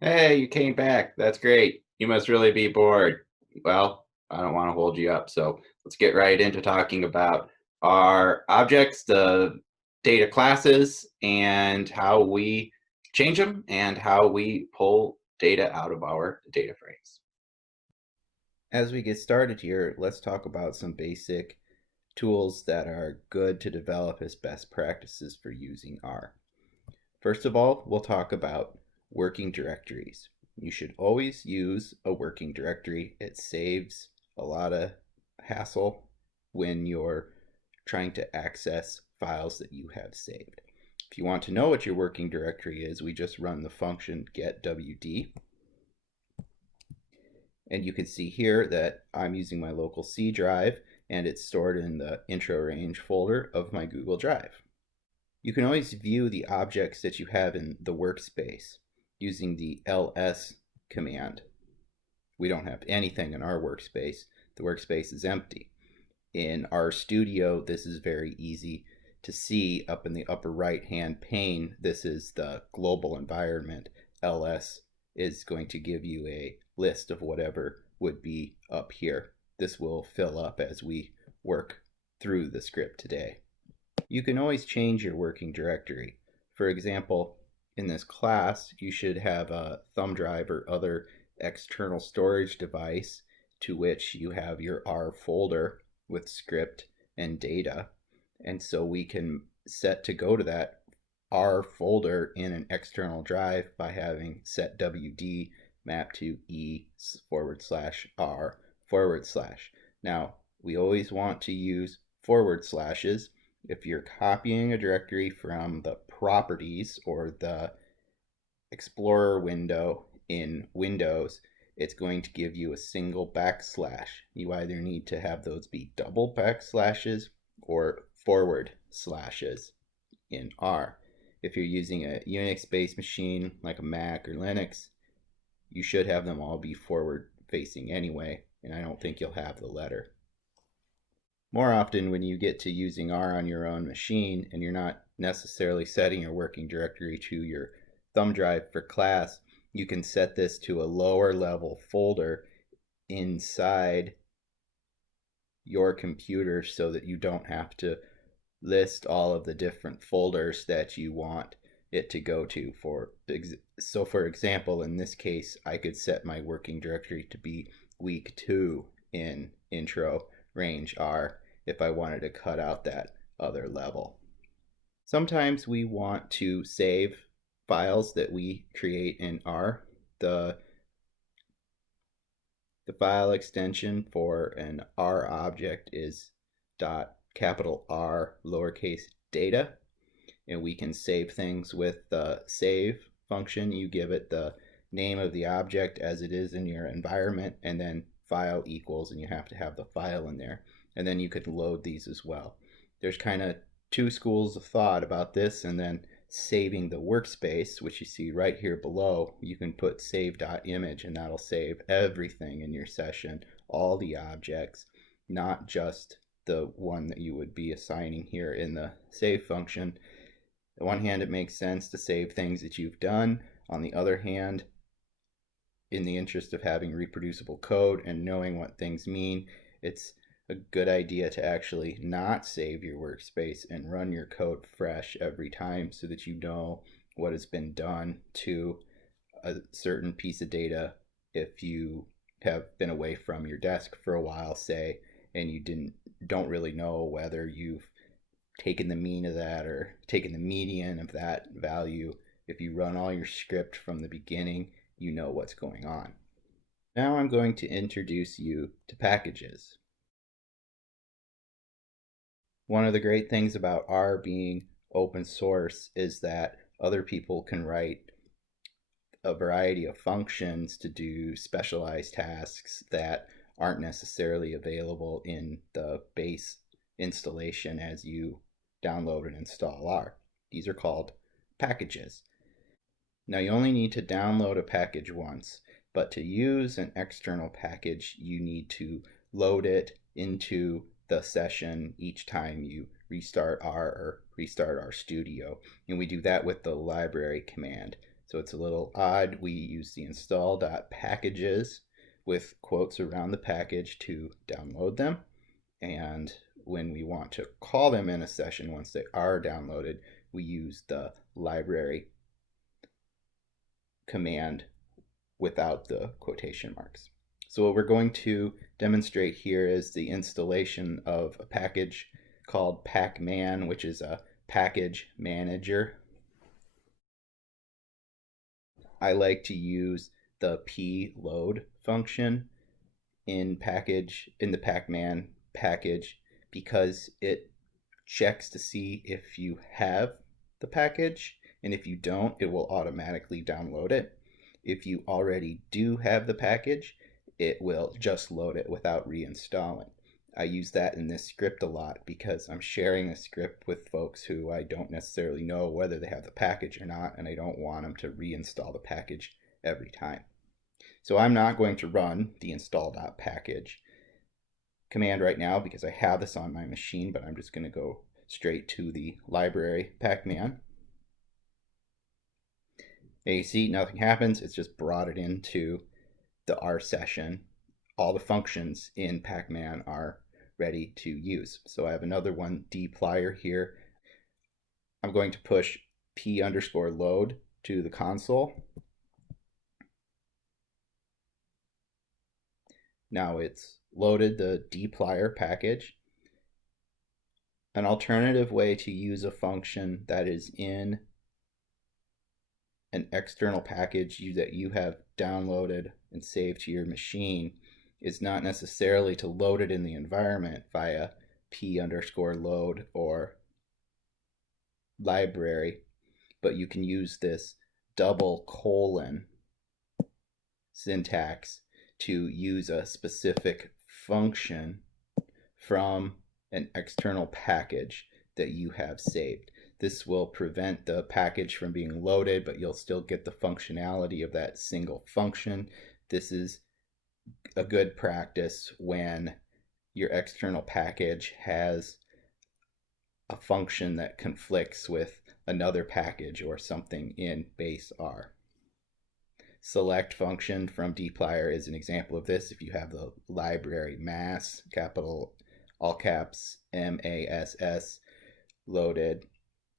Hey, you came back. That's great. You must really be bored. Well, I don't want to hold you up, so let's get right into talking about our objects, the data classes, and how we change them and how we pull data out of our data frames. As we get started here, let's talk about some basic tools that are good to develop as best practices for using R. First of all, we'll talk about working directories. You should always use a working directory. It saves a lot of hassle when you're trying to access files that you have saved. If you want to know what your working directory is, we just run the function getwd. And you can see here that I'm using my local C drive and it's stored in the intro range folder of my Google Drive. You can always view the objects that you have in the workspace using the ls command. We don't have anything in our workspace. The workspace is empty. In RStudio, this is very easy to see up in the upper right hand pane. This is the global environment. ls is going to give you a list of whatever would be up here. This will fill up as we work through the script today. You can always change your working directory. For example, in this class, you should have a thumb drive or other external storage device to which you have your R folder with script and data. And so we can set to go to that R folder in an external drive by having set WD map to E/R/. Now, we always want to use forward slashes. If you're copying a directory from the properties or the Explorer window in Windows, it's going to give you a single backslash. You either need to have those be double backslashes or forward slashes in R. If you're using a Unix-based machine like a Mac or Linux, you should have them all be forward facing anyway, and I don't think you'll have the letter. More often, when you get to using R on your own machine and you're not necessarily setting your working directory to your thumb drive for class, you can set this to a lower level folder inside your computer so that you don't have to list all of the different folders that you want it to go to. For example, in this case, I could set my working directory to be week 2 in intro range R if I wanted to cut out that other level. Sometimes we want to save files that we create in R. The the file extension for an R object is .R lowercase data, and we can save things with the save function. You give it the name of the object as it is in your environment, and then file equals, and you have to have the file in there. And then you could load these as well. There's kind of two schools of thought about this, and then saving the workspace, which you see right here below. You can put save.image, and that'll save everything in your session, all the objects, not just the one that you would be assigning here in the save function. On one hand, it makes sense to save things that you've done. On the other hand, in the interest of having reproducible code and knowing what things mean, it's a good idea to actually not save your workspace and run your code fresh every time so that you know what has been done to a certain piece of data if you have been away from your desk for a while, say, and you don't really know whether you've taken the mean of that or taken the median of that value. If you run all your script from the beginning, you know what's going on. Now I'm going to introduce you to packages. One of the great things about R being open source is that other people can write a variety of functions to do specialized tasks that aren't necessarily available in the base installation as you download and install R. These are called packages. Now you only need to download a package once, but to use an external package, you need to load it into the session each time you restart R or restart RStudio. And we do that with the library command. So it's a little odd. We use the install.packages with quotes around the package to download them. And when we want to call them in a session, once they are downloaded, we use the library command without the quotation marks. So what we're going to demonstrate here is the installation of a package called pacman, which is a package manager. I like to use the pload function in the pacman package because it checks to see if you have the package, and if you don't, it will automatically download it. If you already do have the package, it will just load it without reinstalling. I use that in this script a lot because I'm sharing a script with folks who I don't necessarily know whether they have the package or not, and I don't want them to reinstall the package every time. So I'm not going to run the install.package command right now because I have this on my machine, but I'm just going to go straight to the library pacman. And you see nothing happens. It's just brought it into the R session. All the functions in pacman are ready to use. So I have another one, dplyr here. I'm going to push p_load to the console. Now it's loaded the dplyr package. An alternative way to use a function that is in an external package that you have downloaded and saved to your machine is not necessarily to load it in the environment via p_load or library, but you can use this double colon syntax to use a specific function from an external package that you have saved. This will prevent the package from being loaded, but you'll still get the functionality of that single function. This is a good practice when your external package has a function that conflicts with another package or something in base R. Select function from dplyr is an example of this. If you have the library mass, capital all caps MASS loaded,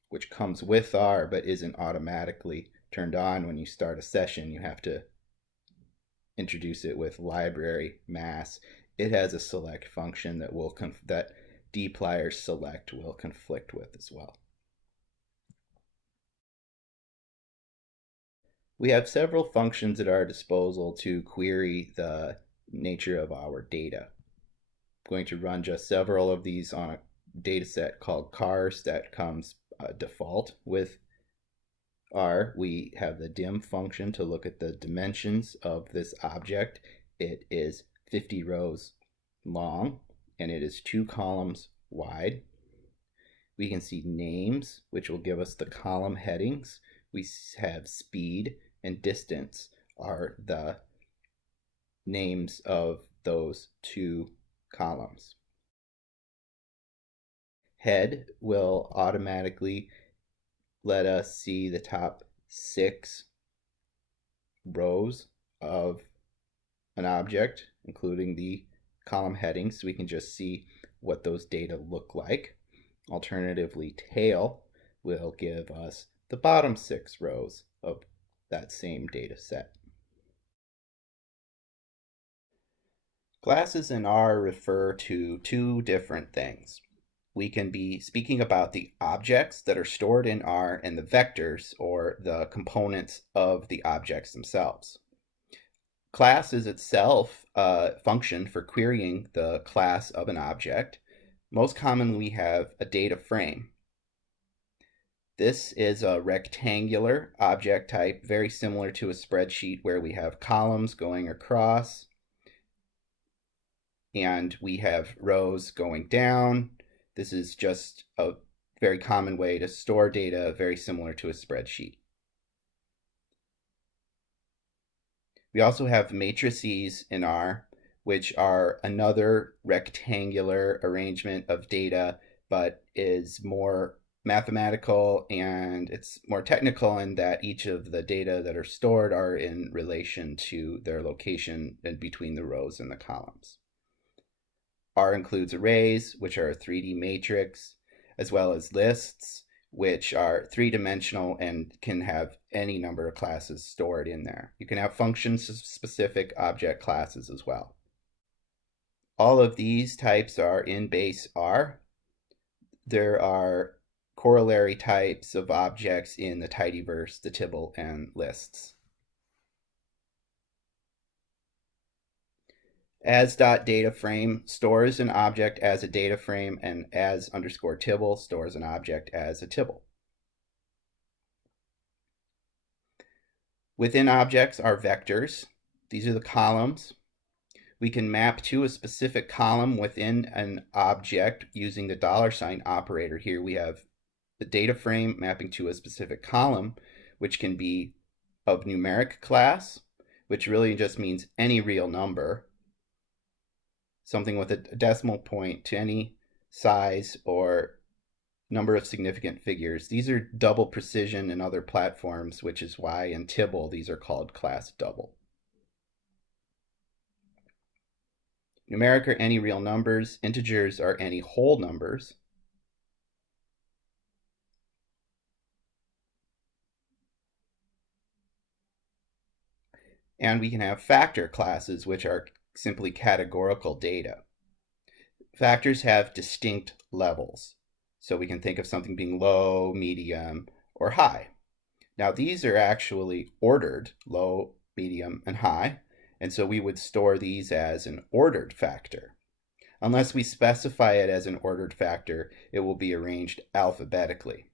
which comes with R but isn't automatically turned on when you start a session, you have to introduce it with library mass. It has a select function that that dplyr select will conflict with as well. We have several functions at our disposal to query the nature of our data. I'm going to run just several of these on a data set called cars that comes default with R. We have the dim function to look at the dimensions of this object. It is 50 rows long and it is 2 columns wide. We can see names, which will give us the column headings. We have speed and distance are the names of those 2 columns. Head will automatically let us see the top 6 rows of an object, including the column headings, so we can just see what those data look like. Alternatively, tail will give us the bottom 6 rows of that same data set. Classes in R refer to 2 different things. We can be speaking about the objects that are stored in R and the vectors, or the components of the objects themselves. Class is itself a function for querying the class of an object. Most commonly, we have a data frame. This is a rectangular object type, very similar to a spreadsheet where we have columns going across and we have rows going down. This is just a very common way to store data, very similar to a spreadsheet. We also have matrices in R, which are another rectangular arrangement of data, but is more mathematical and it's more technical in that each of the data that are stored are in relation to their location and between the rows and the columns. R includes arrays, which are a 3D matrix, as well as lists, which are three-dimensional and can have any number of classes stored in there. You can have function-specific object classes as well. All of these types are in base R. There are corollary types of objects in the tidyverse, the Tibble, and lists. As.DataFrame stores an object as a data frame, and as_Tibble stores an object as a Tibble. Within objects are vectors. These are the columns. We can map to a specific column within an object using the $sign operator. Here we have the data frame mapping to a specific column, which can be of numeric class, which really just means any real number, something with a decimal point to any size or number of significant figures. These are double precision in other platforms, which is why in Tibble these are called class double. Numeric are any real numbers. Integers are any whole numbers. And we can have factor classes, which are simply categorical data. Factors have distinct levels. So we can think of something being low, medium, or high. Now these are actually ordered, low, medium, and high. And so we would store these as an ordered factor. Unless we specify it as an ordered factor, it will be arranged alphabetically.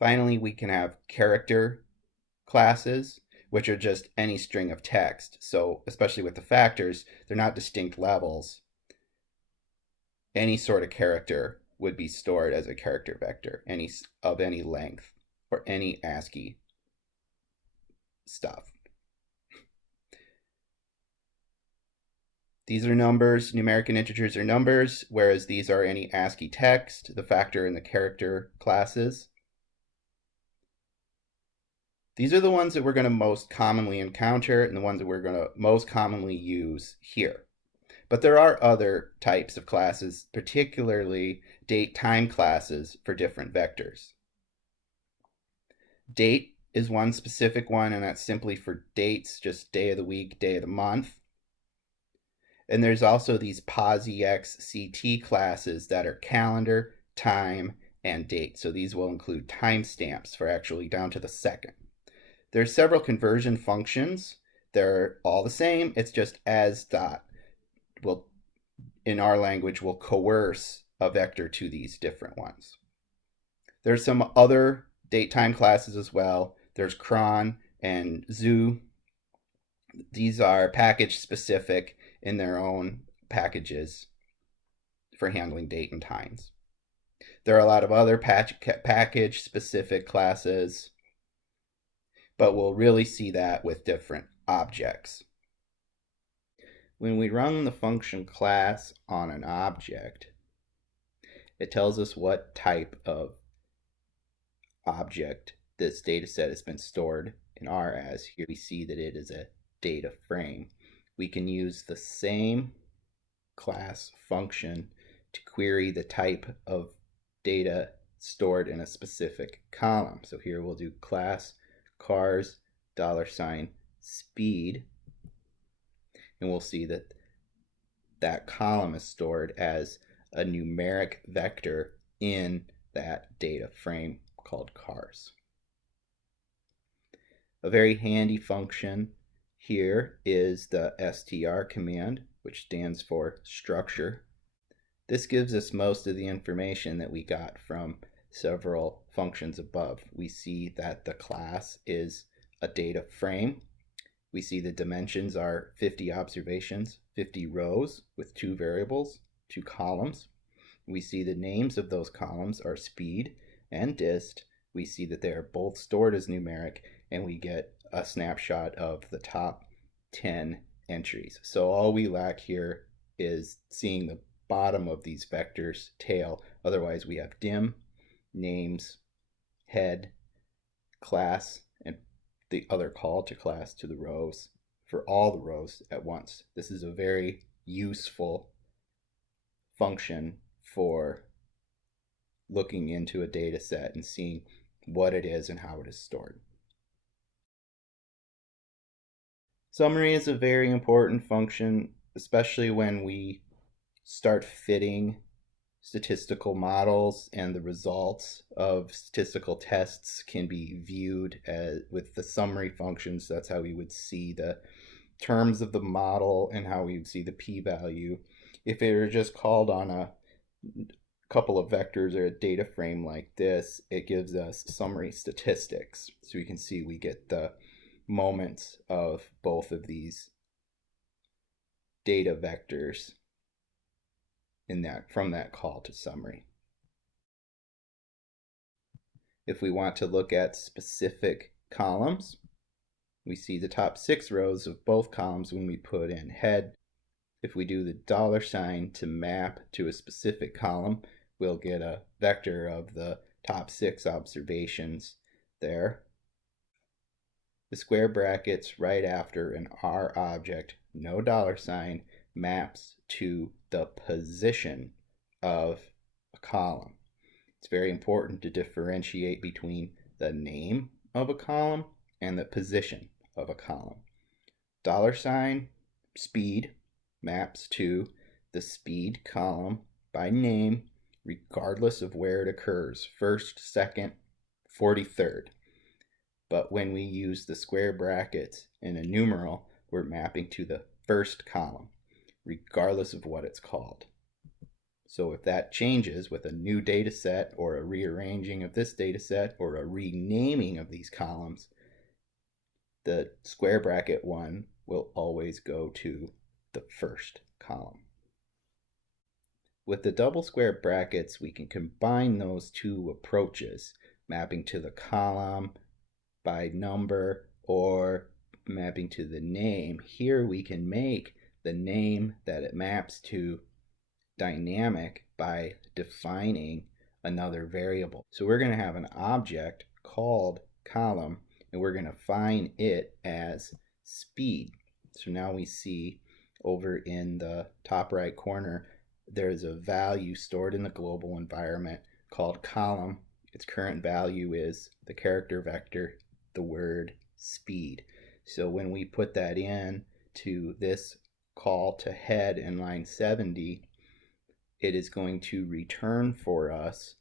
Finally, we can have character classes, which are just any string of text. So especially with the factors, they're not distinct levels. Any sort of character would be stored as a character vector, of any length, or any ASCII stuff. These are numbers. Numeric and integers are numbers, whereas these are any ASCII text, the factor and the character classes. These are the ones that we're going to most commonly encounter and the ones that we're going to most commonly use here. But there are other types of classes, particularly date-time classes for different vectors. Date is one specific one, and that's simply for dates, just day of the week, day of the month. And there's also these POSIX classes that are calendar, time, and date. So these will include timestamps for actually down to the second. There's several conversion functions. They're all the same. It's just as dot will, in our language, will coerce a vector to these different ones. There's some other date time classes as well. There's cron and zoo. These are package specific in their own packages for handling date and times. There are a lot of other package specific classes, but we'll really see that with different objects. When we run the function class on an object, it tells us what type of object this data set has been stored in R as. Here we see that it is a data frame. We can use the same class function to query the type of data stored in a specific column. So here we'll do class cars $speed, and we'll see that that column is stored as a numeric vector in that data frame called cars. A very handy function here is the str command, which stands for structure. This gives us most of the information that we got from several functions above. We see that the class is a data frame. We see the dimensions are 50 observations, 50 rows with 2 variables, 2 columns. We see the names of those columns are speed and dist. We see that they are both stored as numeric, and we get a snapshot of the top 10 entries. So all we lack here is seeing the bottom of these vectors tail. Otherwise, we have dim, names, head, class, and the other call to class to the rows for all the rows at once. This is a very useful function for looking into a data set and seeing what it is and how it is stored. Summary is a very important function, especially when we start fitting statistical models and the results of statistical tests can be viewed with the summary functions. That's how we would see the terms of the model and how we would see the p-value. If it were just called on a couple of vectors or a data frame like this, it gives us summary statistics. So you can see we get the moments of both of these data vectors from that call to summary. If we want to look at specific columns, we see the top 6 rows of both columns when we put in head. If we do the $ to map to a specific column, we'll get a vector of the top 6 observations there. The square brackets right after an R object, no $, maps to the position of a column. It's very important to differentiate between the name of a column and the position of a column. $ speed maps to the speed column by name regardless of where it occurs, first, second, 43rd. But when we use the square brackets in a numeral, we're mapping to the first column regardless of what it's called. So if that changes with a new data set or a rearranging of this data set or a renaming of these columns, the square bracket one will always go to the first column. With the double square brackets, we can combine those two approaches, mapping to the column by number or mapping to the name. Here we can make the name that it maps to dynamic by defining another variable. So we're going to have an object called column and we're going to define it as speed. So now we see over in the top right corner there's a value stored in the global environment called column. Its current value is the character vector, the word speed. So when we put that in to this call to head in line 70, it is going to return for us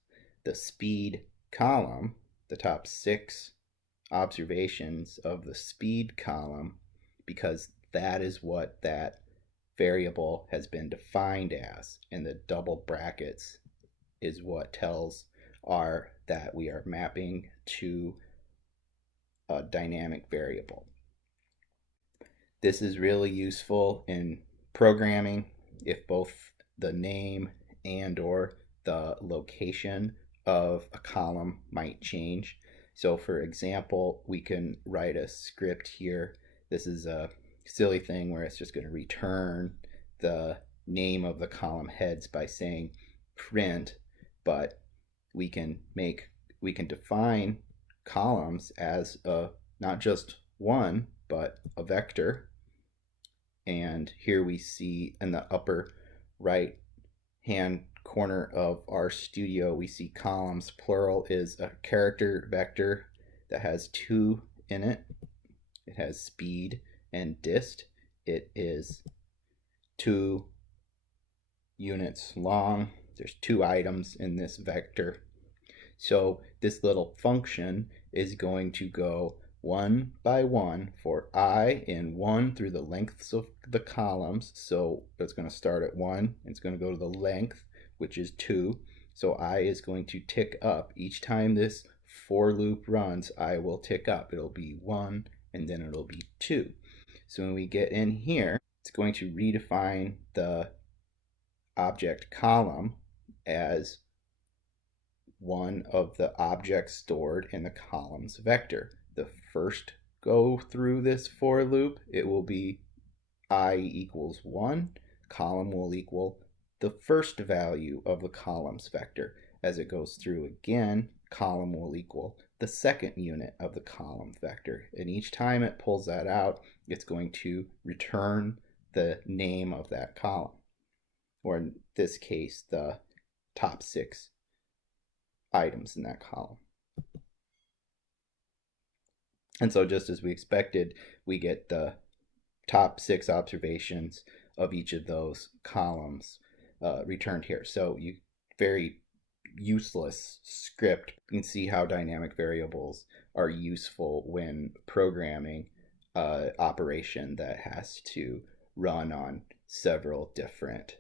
the speed column, the top 6 observations of the speed column, because that is what that variable has been defined as, and the double brackets is what tells that we are mapping to a dynamic variable. This is really useful in programming if both the name and or the location of a column might change. So for example, we can write a script here. This is a silly thing where it's just going to return the name of the column heads by saying print, but we can define columns as not just one but a vector. And here we see in the upper right hand corner of RStudio we see columns. Plural is a character vector that has 2 in it. It has speed and dist. It is 2 units long. There's 2 items in this vector. So this little function is going to go 1 by 1 for I in 1 through the lengths of the columns. So it's going to start at 1. It's going to go to the length, which is 2. So I is going to tick up. Each time this for loop runs, I will tick up. It'll be 1 and then it'll be 2. So when we get in here, it's going to redefine the object column as one of the objects stored in the columns vector. The first go through this for loop, it will be I equals 1, column will equal the first value of the columns vector. As it goes through again, column will equal the second unit of the column vector. And each time it pulls that out, it's going to return the name of that column, or in this case, the top 6 items in that column. And so just as we expected, we get the top 6 observations of each of those columns returned here. So very useless script. You can see how dynamic variables are useful when programming an operation that has to run on several different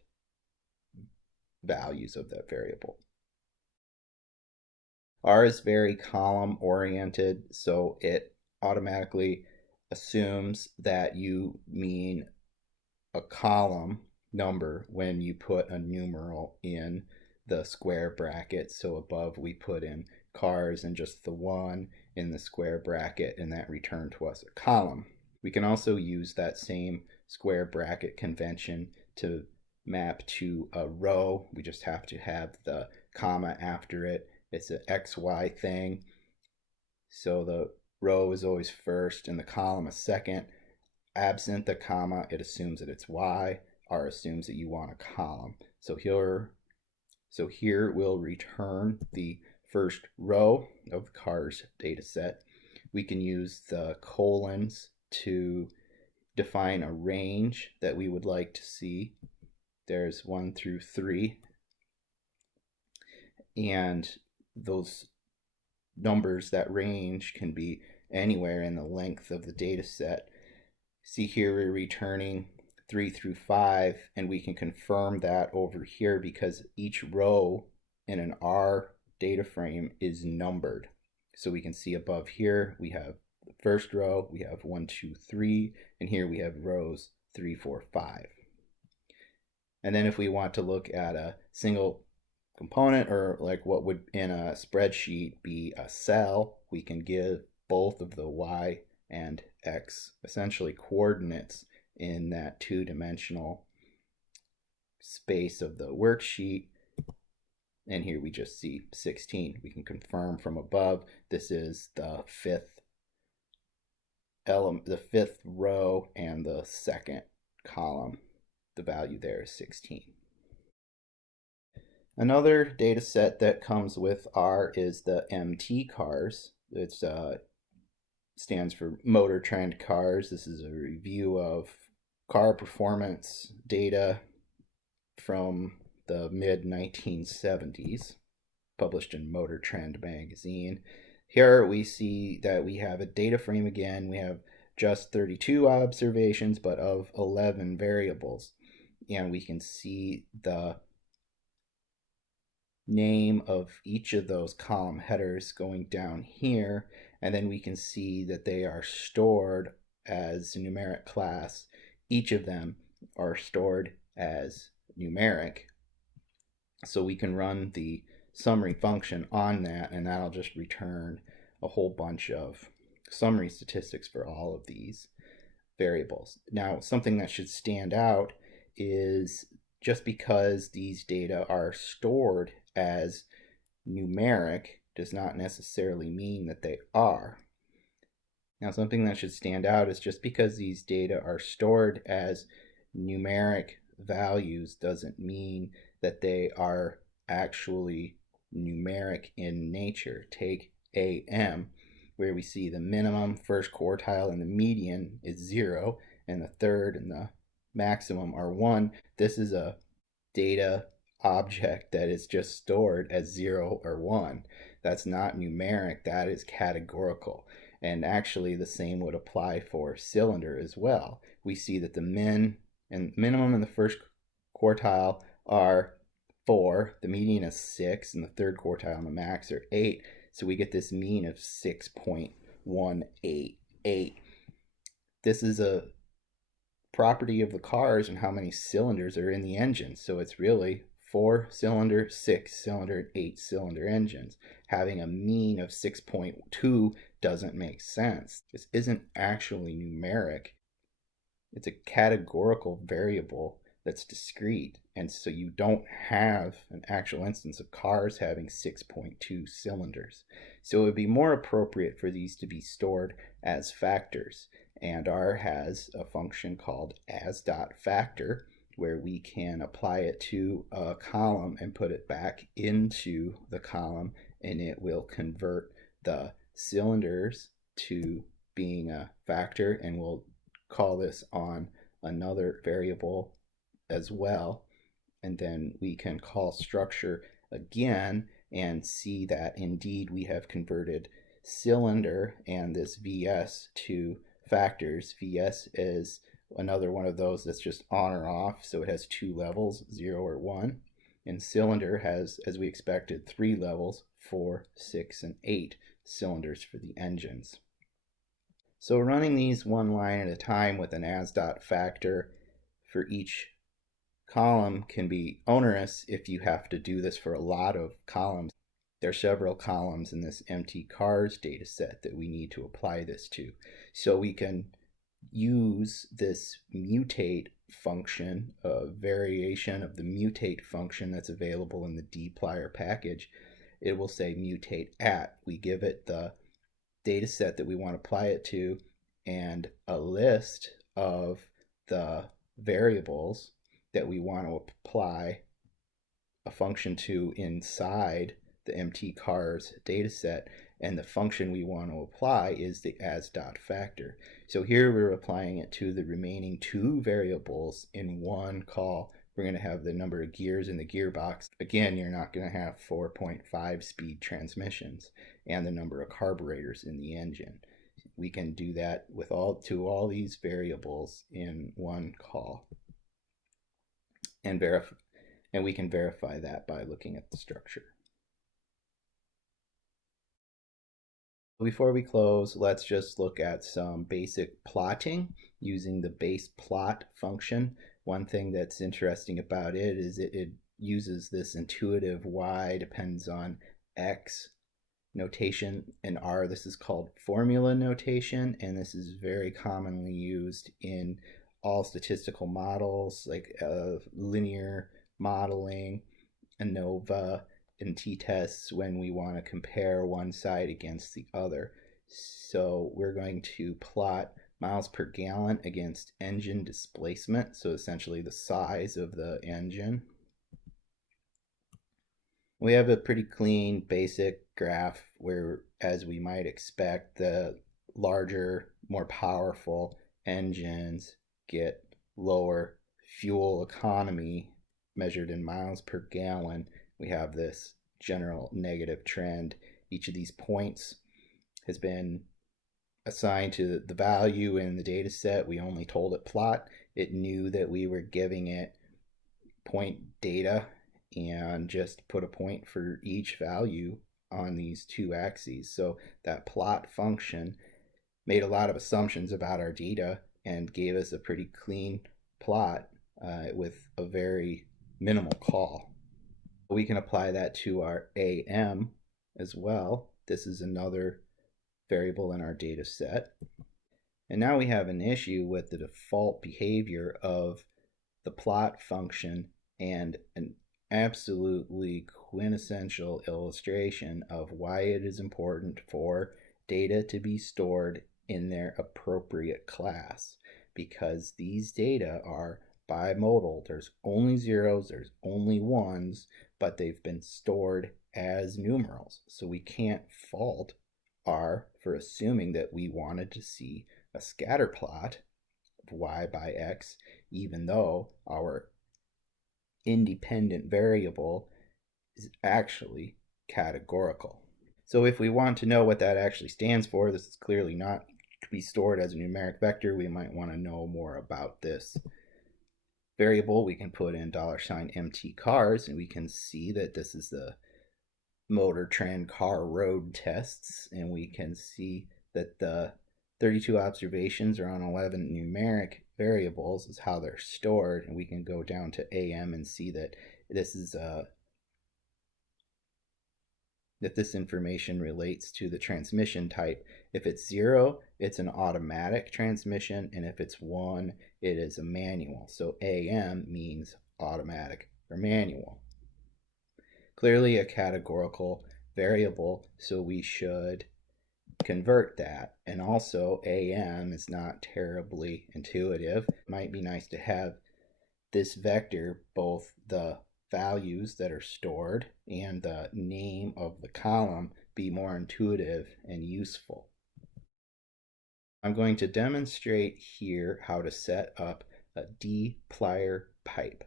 values of that variable. R is very column oriented, so it automatically assumes that you mean a column number when you put a numeral in the square bracket. So above we put in cars and just the 1 in the square bracket, and that returned to us a column. We can also use that same square bracket convention to map to a row. We just have to have the comma after it. It's an XY thing. So the row is always first and the column is second. Absent the comma, it assumes that it's Y. R assumes that you want a column. So here we'll return the first row of the cars data set. We can use the colons to define a range that we would like to see. There's 1 through 3. And those numbers, that range, can be anywhere in the length of the data set. See here we're returning 3 through 5, and we can confirm that over here because each row in an R data frame is numbered. So we can see above here we have the first row, we have 1, 2, 3, and here we have rows 3, 4, 5. And then if we want to look at a single component, or like what would in a spreadsheet be a cell, we can give both of the Y and X essentially coordinates in that 2-dimensional space of the worksheet. And here we just see 16. We can confirm from above this is the fifth element, the 5th row, and the 2nd column. The value there is 16. Another data set that comes with R is the MT cars. It stands for Motor Trend Cars. This is a review of car performance data from the mid-1970s, published in Motor Trend magazine. Here we see that we have a data frame again. We have just 32 observations, but of 11 variables. And we can see the name of each of those column headers going down here, and then we can see that they are stored as a numeric class. Each of them are stored as numeric, so we can run the summary function on that, and that'll just return a whole bunch of summary statistics for all of these variables. Now, something that should stand out is just because these data are stored as numeric does not necessarily mean that they are. Now, something that should stand out is just because these data are stored as numeric values doesn't mean that they are actually numeric in nature. Take AM, where we see the minimum, first quartile, and the median is 0, and the third and the maximum are 1. This is a data object that is just stored as 0 or 1. That's not numeric, that is categorical. And actually the same would apply for cylinder as well. We see that the minimum in the first quartile are 4, the median is 6, and the third quartile and the max are 8. So we get this mean of 6.188. This is a property of the cars and how many cylinders are in the engine. So it's really 4-cylinder, 6-cylinder, and 8-cylinder engines. Having a mean of 6.2 doesn't make sense. This isn't actually numeric. It's a categorical variable that's discrete. And so you don't have an actual instance of cars having 6.2 cylinders. So it would be more appropriate for these to be stored as factors. And R has a function called as.factor, where we can apply it to a column and put it back into the column, and it will convert the cylinders to being a factor, and we'll call this on another variable as well. And then we can call structure again and see that indeed we have converted cylinder and this VS to factors. VS is another one of those that's just on or off, so it has two levels, 0 or 1. And cylinder has, as we expected, 3 levels, 4, 6, and 8 cylinders for the engines. So running these one line at a time with an as.factor for each column can be onerous if you have to do this for a lot of columns. There are several columns in this empty cars data set that we need to apply this to. So we can use this mutate function, a variation of the mutate function that's available in the dplyr package. It will say mutate at. We give it the data set that we want to apply it to and a list of the variables that we want to apply a function to inside the mtcars dataset, and the function we want to apply is the as.factor. So here we're applying it to the remaining 2 variables in one call. We're going to have the number of gears in the gearbox. Again, you're not going to have 4.5 speed transmissions, and the number of carburetors in the engine. We can do that with all these variables in one call. And we can verify that by looking at the structure. Before we close, let's just look at some basic plotting using the base plot function. One thing that's interesting about it is it uses this intuitive y depends on x notation. In R, this is called formula notation, and this is very commonly used in all statistical models like linear modeling, ANOVA, and t-tests when we want to compare one side against the other. So we're going to plot miles per gallon against engine displacement, so essentially the size of the engine. We have a pretty clean basic graph where, as we might expect, the larger, more powerful engines get lower fuel economy measured in miles per gallon. We have this general negative trend. Each of these points has been assigned to the value in the data set. We only told it plot. It knew that we were giving it point data and just put a point for each value on these 2 axes. So that plot function made a lot of assumptions about our data and gave us a pretty clean plot with a very minimal call. We can apply that to our AM as well. This is another variable in our data set. And now we have an issue with the default behavior of the plot function and an absolutely quintessential illustration of why it is important for data to be stored in their appropriate class, because these data are bimodal. There's only zeros, there's only ones, but they've been stored as numerals. So we can't fault R for assuming that we wanted to see a scatter plot of y by x, even though our independent variable is actually categorical. So if we want to know what that actually stands for, this is clearly not to be stored as a numeric vector. We might want to know more about this variable. We can put in $MT_cars, and we can see that this is the motor trend car road tests, and we can see that the 32 observations are on 11 numeric variables is how they're stored, and we can go down to AM and see that this is that this information relates to the transmission type. If it's 0, it's an automatic transmission, and if it's 1, it is a manual. So AM means automatic or manual. Clearly a categorical variable, so we should convert that. And also AM is not terribly intuitive. It might be nice to have this vector, both the values that are stored and the name of the column, be more intuitive and useful. I'm going to demonstrate here how to set up a dplyr pipe.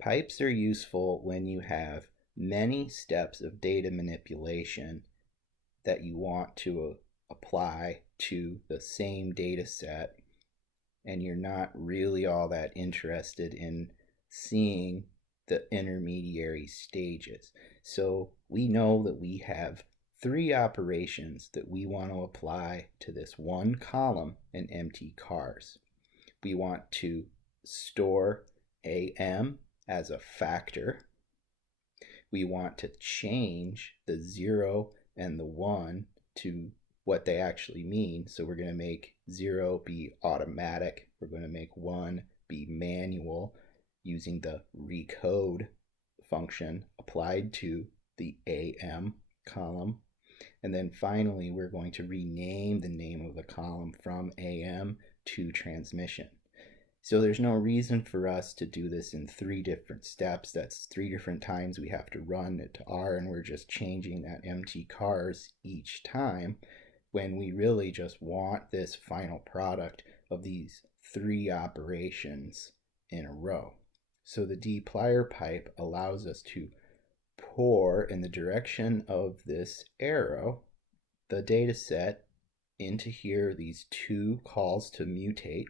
Pipes are useful when you have many steps of data manipulation that you want to apply to the same data set, and you're not really all that interested in seeing the intermediary stages. So we know that we have 3 operations that we want to apply to this one column in mtcars. We want to store AM as a factor. We want to change the 0 and the 1 to what they actually mean. So we're going to make 0 be automatic. We're going to make 1 be manual using the recode function applied to the AM column. And then finally, we're going to rename the name of the column from AM to transmission. So there's no reason for us to do this in 3 different steps. That's 3 different times we have to run it to R, and we're just changing that mtcars each time, when we really just want this final product of these 3 operations in a row. So the dplyr pipe allows us to pour in the direction of this arrow the data set into here, these 2 calls to mutate.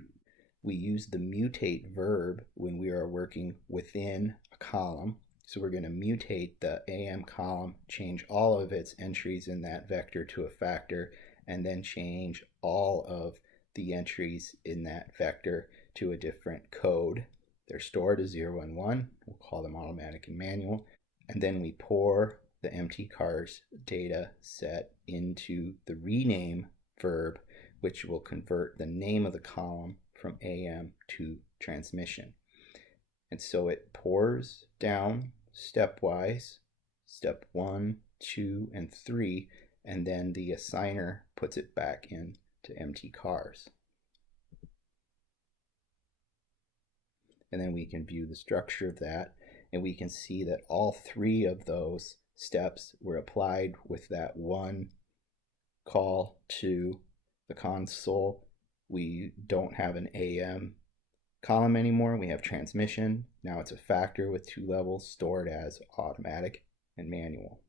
We use the mutate verb when we are working within a column. So we're going to mutate the AM column, change all of its entries in that vector to a factor, and then change all of the entries in that vector to a different code. They're stored as 0 and 1. We'll call them automatic and manual. And then we pour the mtcars data set into the rename verb, which will convert the name of the column from AM to transmission. And so it pours down stepwise, step 1, 2, and 3, and then the assigner puts it back into mtcars. And then we can view the structure of that, and we can see that all 3 of those steps were applied with that one call to the console. We don't have an AM column anymore. We have transmission. Now it's a factor with 2 levels, stored as automatic and manual.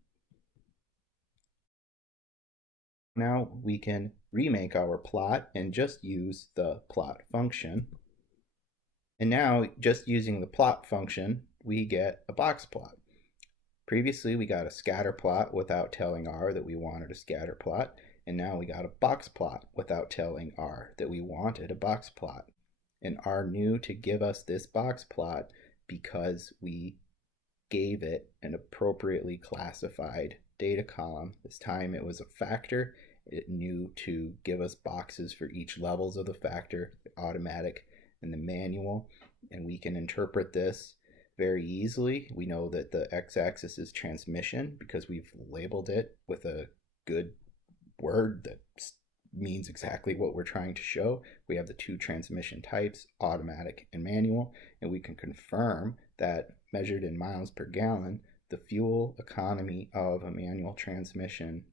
Now we can remake our plot and just use the plot function. And now, just using the plot function, we get a box plot. Previously, we got a scatter plot without telling R that we wanted a scatter plot. And now we got a box plot without telling R that we wanted a box plot. And R knew to give us this box plot because we gave it an appropriately classified data column. This time it was a factor. It knew to give us boxes for each levels of the factor, the automatic and the manual. And we can interpret this very easily. We know that the x-axis is transmission because we've labeled it with a good word that means exactly what we're trying to show. We have the 2 transmission types, automatic and manual, and we can confirm that measured in miles per gallon, the fuel economy of a manual transmission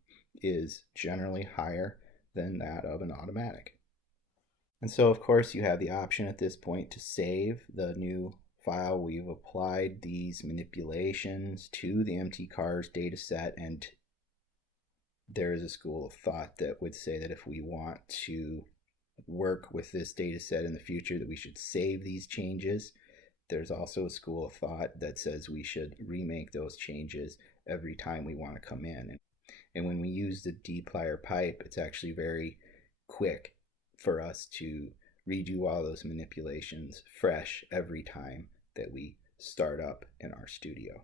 is generally higher than that of an automatic. And so, of course, you have the option at this point to save the new file. We've applied these manipulations to the mtcars data set, and there is a school of thought that would say that if we want to work with this data set in the future, that we should save these changes. There's also a school of thought that says we should remake those changes every time we want to come in. And when we use the dplyr pipe, it's actually very quick for us to redo all those manipulations fresh every time that we start up in RStudio.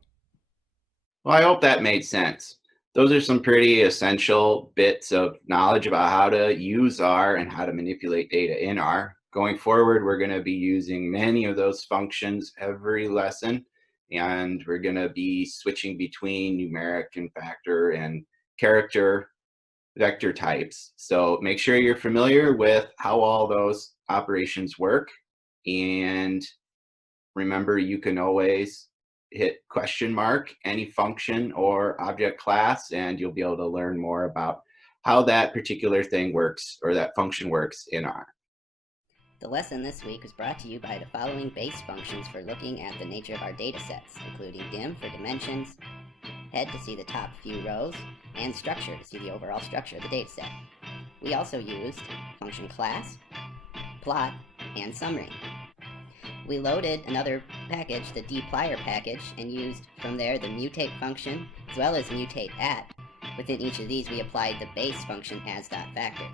Well, I hope that made sense. Those are some pretty essential bits of knowledge about how to use R and how to manipulate data in R. Going forward, we're going to be using many of those functions every lesson, and we're going to be switching between numeric and factor and character vector types. So make sure you're familiar with how all those operations work, and remember, you can always hit question mark any function or object class, and you'll be able to learn more about how that particular thing works or that function works in R. The lesson this week was brought to you by the following base functions for looking at the nature of our data sets, including dim for dimensions, head to see the top few rows, and structure to see the overall structure of the data set. We also used function class, plot, and summary. We loaded another package, the dplyr package, and used from there the mutate function as well as mutate at. Within each of these we applied the base function as.factor.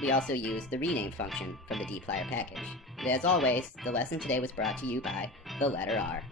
We also used the rename function from the dplyr package. And as always, the lesson today was brought to you by the letter R.